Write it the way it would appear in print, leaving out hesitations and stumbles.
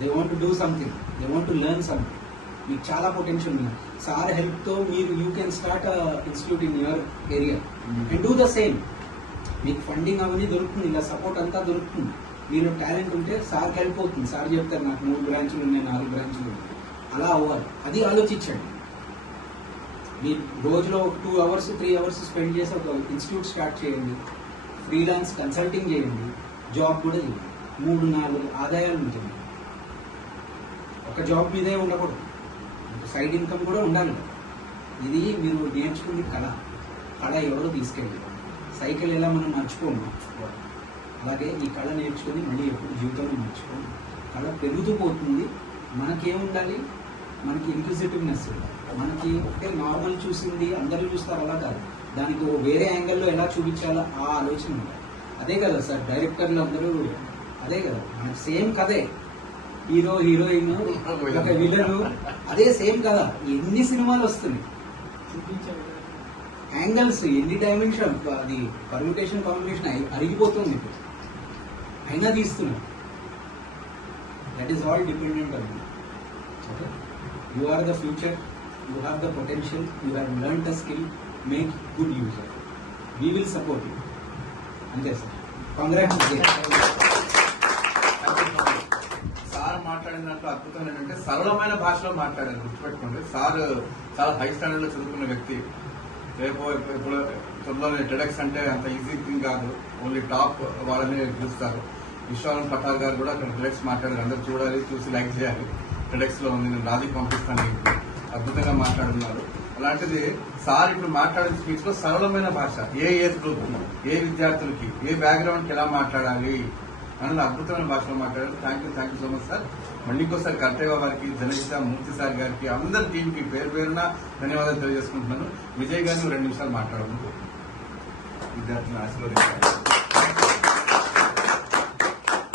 They want to do something, they want to learn something. మీకు చాలా potential ఉంది. Sir హెల్ప్తో మీరు you can start institute in your area and do the same. మీకు funding అవన్నీ దొరుకుతుంది, ఇలా సపోర్ట్ అంతా దొరుకుతుంది. మీరు టాలెంట్ ఉంటే సార్కి హెల్ప్ అవుతుంది. సార్ చెప్తారు నాకు 3 బ్రాంచ్లు ఉన్నాయి, 4 బ్రాంచ్లు ఉన్నాయి, అలా అవ్వాలి. అది ఆలోచించండి. మీరు రోజులో 2 hours 3 hours స్పెండ్ చేసి ఒక ఇన్స్టిట్యూట్ స్టార్ట్ చేయండి, ఫ్రీలాన్స్ కన్సల్టింగ్ చేయండి, జాబ్ కూడా చేయండి. 3-4 ఆదాయాలు ఉంటుంది. ఒక జాబ్ మీదే ఉండకూడదు, సైడ్ ఇన్కమ్ కూడా ఉండాలి. ఇది మీరు నేర్చుకునే కళ ఎవరో తీసుకెళ్ళి. సైకిల్ ఎలా మనం మర్చిపోము, అలాగే ఈ కళ నేర్చుకొని మళ్ళీ ఎప్పుడు జీవితంలో మర్చిపోము. కళ పెరుగుతూ పోతుంది. మనకేముండాలి, మనకి ఇంక్విజిటివ్నెస్, మనకి ఒకటే నార్మల్ చూసింది అందరూ చూస్తారు అలా కాదు, దానికి వేరే యాంగిల్లో ఎలా చూపించాలో ఆ ఆలోచన ఉండాలి. అదే కదా సార్ డైరెక్టర్లు అందరూ అదే కదా, మనకి సేమ్ కథే. హీరో హీరోయిన్ ఒక విలన్, అదే సేమ్ కదా. ఎన్ని సినిమాలు వస్తున్నాయి, యాంగిల్స్ ఎన్ని డైమెన్షన్, అది పర్మిటేషన్ కాంబినేషన్ అరిగిపోతుంది, అయినా తీస్తున్నారు. That is all dependent on you. Okay, you are the future, you have the potential, you have learn the skill, make good use. We will support you. అంతే sir. Congratulations. Sir మాట్లాడిన దాంట్లో అద్భుతం ఏంటంటే సరళమైన భాషలో మాట్లాడారు. గుర్తుపెట్టుకోండి, సార్ చాలా హై స్టాండర్డ్ లో చదువుకున్న వ్యక్తి. రేపు ఇప్పుడు త్వరలో టెడెక్స్ అంటే అంత ఈజీ థింగ్ కాదు, ఓన్లీ టాప్ వాళ్ళని పిలుస్తారు. విశ్వనాథ్ పటాల్ గారు కూడా అక్కడ టెడెక్స్ మాట్లాడారు. అందరూ చూడాలి, చూసి లైక్ చేయాలి. టెడెక్స్ లో ఉంది, నేను రాజీకి పంపిస్తాను. అద్భుతంగా మాట్లాడుతున్నారు. అలాంటిది సార్ ఇప్పుడు మాట్లాడే స్పీచ్ లో సరళమైన భాష, ఏ ఏజ్ గ్రూప్, ఏ విద్యార్థులకి, ఏ బ్యాక్గ్రౌండ్ కి ఎలా మాట్లాడాలి అన్నది అద్భుతమైన భాషలో మాట్లాడారు. Thank you so much sir. మళ్ళీ ఇంకోసారి కర్తవ్య వారికి, జనహిత, మూర్తి సార్ గారికి, అందరి టీంకి పేరు పేరున ధన్యవాదాలు తెలియజేసుకుంటున్నాను. విజయ్ గారిని 2 నిమిషాలు మాట్లాడము. విద్యార్థులను ఆశీర్వదించారు.